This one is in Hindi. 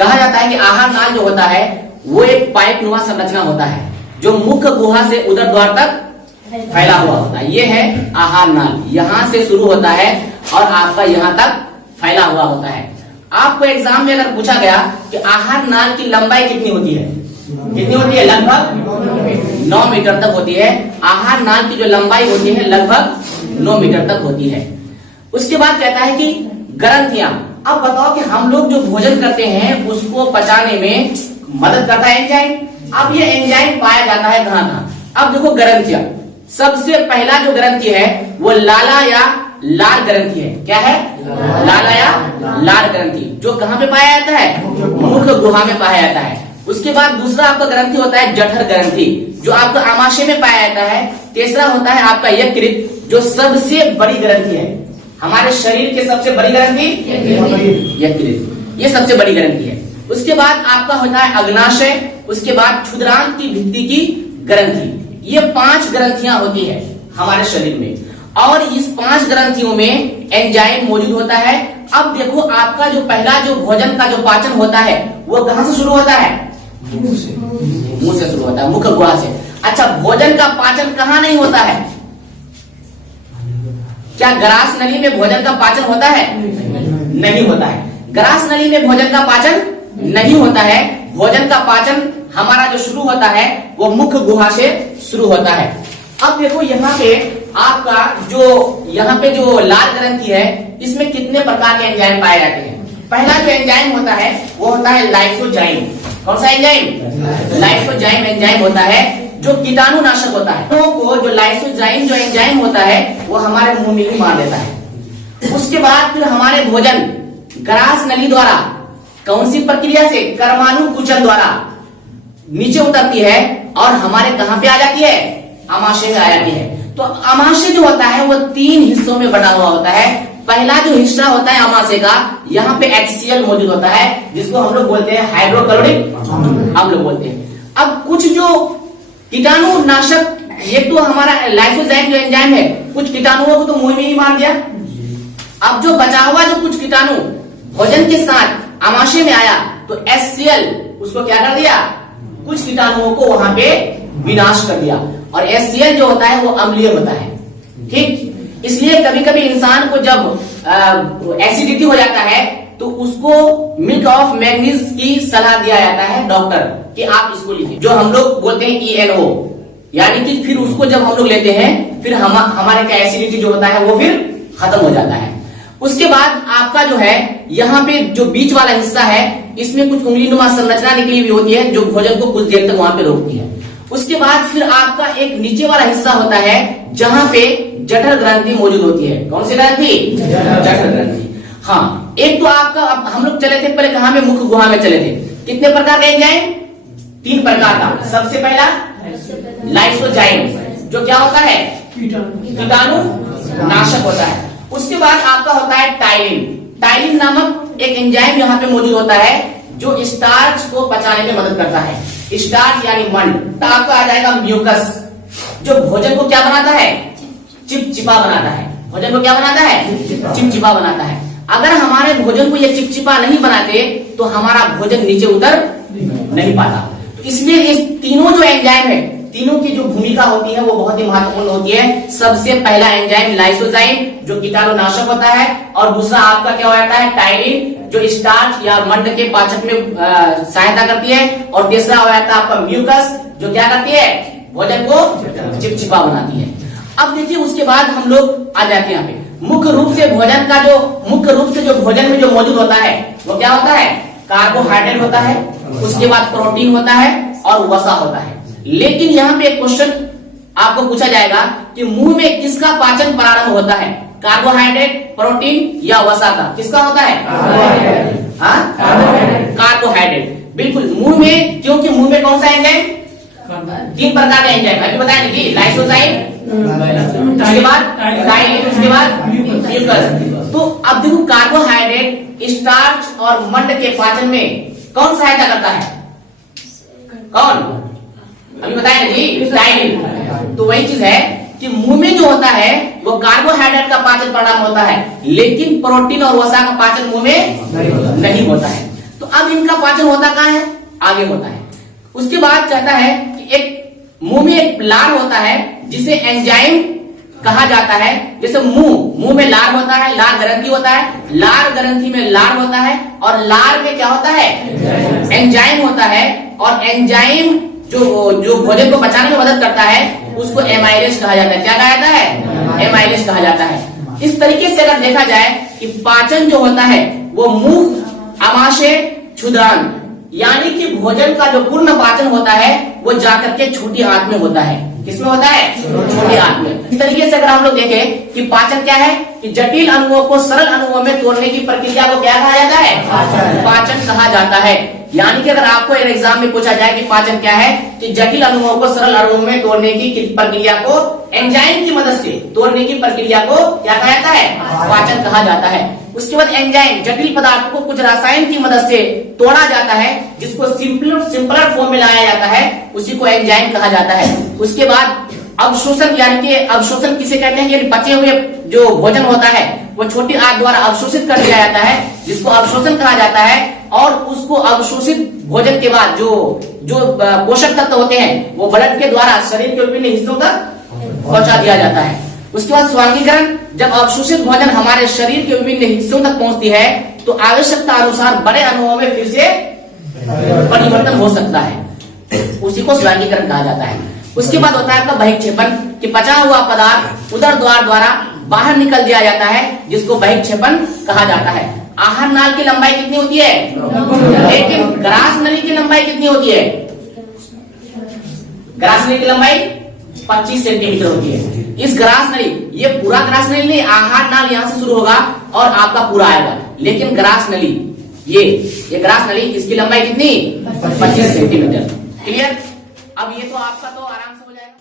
कहा जाता है कि आहार नाल जो होता है वो एक पाइप नुमा संरचना होता है जो मुख्य गुहा से उदर द्वार तक फैला हुआ होता है। ये है आहार नाल, यहां से शुरू होता है और आपका यहां तक फैला हुआ होता है। आपको एग्जाम में अगर पूछा गया कि आहार नाल की लंबाई कितनी होती है, कितनी होती है, लगभग 9 मीटर तक होती है। आहार नाल की जो लंबाई होती है लगभग 9 मीटर तक होती है। उसके बाद कहता है कि ग्रंथियां। अब बताओ कि हम लोग जो भोजन करते हैं उसको पचाने में मदद करता है एंजाइम। अब ये एंजाइम पाया जाता है कहां कहां। अब देखो ग्रंथियां, सबसे पहला जो ग्रंथि है वो लाला या लार ग्रंथि है। क्या है? लाला या लार ग्रंथि, जो कहां पे पाया जाता है? मुख्य गुहा में पाया जाता है। उसके बाद दूसरा आपका ग्रंथि होता है जठर ग्रंथि, जो आपका आमाशय में पाया जाता है। तीसरा होता है आपका यकृत, जो सबसे बड़ी ग्रंथि है हमारे शरीर के, सबसे बड़ी ग्रंथि यकृत, ये सबसे बड़ी ग्रंथि है। उसके बाद आपका होता है अग्नाशय, उसके बाद क्षुद्रांत की भित्ति की ग्रंथि। ये 5 ग्रंथियां होती है हमारे शरीर में और इस 5 ग्रंथियों में एंजाइम मौजूद होता है। अब देखो आपका जो पहला जो भोजन का जो पाचन होता है वो कहां से शुरू होता है? मुंह से शुरू होता है, मुख्य गुहा से। अच्छा, भोजन का पाचन कहां नहीं होता है? क्या ग्रास नली में भोजन का पाचन होता है? नहीं होता है। ग्रास नली में भोजन का पाचन नहीं होता है। भोजन का पाचन हमारा जो शुरू होता है वो मुख्य गुहा से शुरू होता है। अब देखो यहाँ पे आपका जो यहाँ पे जो लाल ग्रंथि है इसमें कितने प्रकार के एंजाइम पाए जाते हैं। पहला जो एंजाइम होता है वो होता है लाइसोजाइम। कौन सा एंजाइम? लाइसोजाइम एंजाइम होता है जो कीटाणुनाशक होता है। तो को जो लाइसोजाइम जो एंजाइम होता है वो हमारे मुंह में ही मार देता है। उसके बाद फिर हमारे भोजन ग्रास नली द्वारा कौन सी प्रक्रिया से? कर्मानुकुचन द्वारा नीचे उतरती है और हमारे कहां पे आ जाती है? आमाशय में आ जाती है। तो आमाशय जो होता है वो 3 हिस्सों में बना हुआ होता है। पहला जो हिस्सा होता है आमाशय का, यहाँ पे HCl मौजूद होता है जिसको हम लोग बोलते हैं हाइड्रोक्लोरिक अम्ल बोलते हैं। अब कुछ जो कीटाणुनाशक, एक तो हमारा लाइसोजाइम जो एंजाइम है कुछ कीटाणुओं को तो मुंह में ही मार दिया। अब जो बचा हुआ जो कुछ कीटाणु भोजन के साथ आमाशय में आया तो HCl उसको क्या कर दिया? कुछ कीटाणुओं को वहां पे विनाश कर दिया। और HCl जो होता है वो अम्लीय होता है, ठीक। इसलिए कभी कभी इंसान को जब एसिडिटी हो जाता है तो उसको मिल्क ऑफ मैग्नीज की सलाह दिया जाता है डॉक्टर कि आप इसको लीजिए, जो हम लोग बोलते हैं ENO, यानी कि फिर उसको जब हम लोग लेते हैं फिर हमारे का एसिडिटी जो होता है वो फिर खत्म हो जाता है। उसके बाद आपका जो है यहाँ पे जो बीच वाला हिस्सा है इसमें कुछ उंगलीनुमा संरचना निकली हुई होती है जो भोजन को कुछ देर तक वहां पे रोकती है। उसके बाद फिर आपका एक नीचे वाला हिस्सा होता है जहां पे जठर ग्रंथि मौजूद होती है। कौन सी ग्रंथि? जठर ग्रंथि। हाँ, एक तो आपका हम लोग चले थे पहले कहां में? मुख्य गुहा में चले थे। कितने प्रकार का एंजाइम? 3 प्रकार का। सबसे पहला लाइसोजाइम, जो क्या होता है? कीटाणु नाशक होता है। उसके बाद आपका होता है टाइलिन। टाइलिन नामक एक एंजाइम यहाँ पे मौजूद होता है जो स्टार्च को पचाने में मदद करता है। स्टार्च यानी मंड। तो आपका आ जाएगा म्यूकस, जो भोजन को क्या बनाता है? चिपचिपा बनाता है। भोजन को क्या बनाता है? चिपचिपा बनाता है। अगर हमारे भोजन को ये चिपचिपा नहीं बनाते तो हमारा भोजन नीचे उतर नहीं पाता। तो इसलिए ये तीनों जो एंजाइम है, तीनों की जो भूमिका होती है वो बहुत ही महत्वपूर्ण होती है। सबसे पहला एंजाइम लाइसोजाइम जो कीटाणुनाशक होता है, और दूसरा आपका क्या हो जाता है? टाइलिन, जो स्टार्च या मंड के पाचक में सहायता करती है, और तीसरा हो जाता है आपका म्यूकस, जो क्या करती है? भोजन को चिपचिपा बनाती है। अब देखिए उसके बाद हम लोग आ जाते हैं यहाँ पे मुख्य रूप से जो भोजन में जो मौजूद होता है वो क्या होता है? कार्बोहाइड्रेट होता है, उसके बाद प्रोटीन होता है और वसा होता है। लेकिन यहाँ पे एक क्वेश्चन आपको पूछा जाएगा कि मुंह में किसका पाचन प्रारंभ होता है? कार्बोहाइड्रेट, प्रोटीन या वसा का? किसका होता है? कार्बोहाइड्रेट। बिल्कुल मुंह में, क्योंकि मुंह में कौन सा एंजाइम? 3 प्रकार के एंजाइम अभी बताया ना कि लाइसोजाइम, उसके बाद टाइलिन, उसके बाद म्यूकस। तो अब देखो कार्बोहाइड्रेट, स्टार्च और मंड के पाचन में कौन सहायता करता है? कौन? अभी बताया ना जी, टाइलिन। तो वही चीज है कि मुंह में जो होता है वो कार्बोहाइड्रेट का पाचन प्रारंभ होता है, लेकिन प्रोटीन और वसा का पाचन मुंह में नहीं होता है। तो अब अब इनका पाचन होता कहाँ है? आगे होता है। उसके बाद कहता है कि एक मुंह में एक लार होता है जिसे एंजाइम कहा जाता है। जैसे मुंह में लार होता है, लार ग्रंथि होता है, लार ग्रंथि में लार होता है और लार में क्या होता है? एंजाइम होता है। और एंजाइम जो भोजन को पचाने में मदद करता है उसको एमाइलेज कहा जाता है। क्या कहा जाता है? एमाइलेज कहा जाता है। इस तरीके से अगर देखा जाए कि पाचन जो होता है वो मुख, आमाशय, क्षुद्रांत, यानी कि भोजन का जो पूर्ण पाचन होता है वो जाकर के छोटी आंत में होता है। किसमें होता है? छोटी आंत में। इस तरीके से अगर हम लोग देखें कि पाचन क्या है कि जटिल अणुओं को सरल अणुओं में तोड़ने की प्रक्रिया को क्या कहा जाता है? पाचन कहा जाता है। यानी कि अगर आपको एक एग्जाम में पूछा जाए कि पाचन क्या है, कि जटिल अणुओं को सरल अणुओं में तोड़ने की प्रक्रिया को एंजाइम की मदद से तोड़ने की प्रक्रिया को क्या कहा जाता है? पाचन कहा जाता है। उसके बाद एंजाइम जटिल पदार्थ को कुछ रसायन की मदद से तोड़ा जाता है, जिसको सिंपलर फॉर्म में लाया जाता है, उसी को एंजाइम कहा जाता है। उसके बाद अवशोषण, यानी कि अवशोषण किसे कहते हैं? यानी बचे हुए जो भोजन होता है वो छोटी आंत द्वारा अवशोषित कर दिया जाता है, जिसको अवशोषण कहा जाता है। और उसको अवशोषित भोजन के बाद जो पोषक तत्व होते हैं वो ब्लड के द्वारा शरीर के विभिन्न हिस्सों तक पहुंचा दिया जाता है। उसके बाद स्वांगीकरण, जब अवशोषित भोजन हमारे शरीर के विभिन्न हिस्सों तक पहुंचती है तो आवश्यकता अनुसार बड़े अणुओं में फिर से परिवर्तन हो सकता है, उसी को स्वांगीकरण कहा जाता है। उसके बाद होता है आपका बहिक्षेपण, कि पचा हुआ पदार्थ उदर द्वार द्वारा बाहर निकल दिया जाता है, जिसको बहिक्षेपण कहा जाता है। आहार नाल की लंबाई कितनी होती है? लेकिन ग्रास नली की लंबाई कितनी होती है? ग्रास नली की लंबाई 25 सेंटीमीटर होती है। इस ग्रास नली, ये पूरा ग्रास नली नहीं, आहार नाल यहां से शुरू होगा और आपका पूरा आएगा। लेकिन ग्रास नली, ये ग्रास नली, इसकी लंबाई कितनी? 25 सेंटीमीटर। क्लियर? अब ये तो आपका तो आराम से हो जाएगा।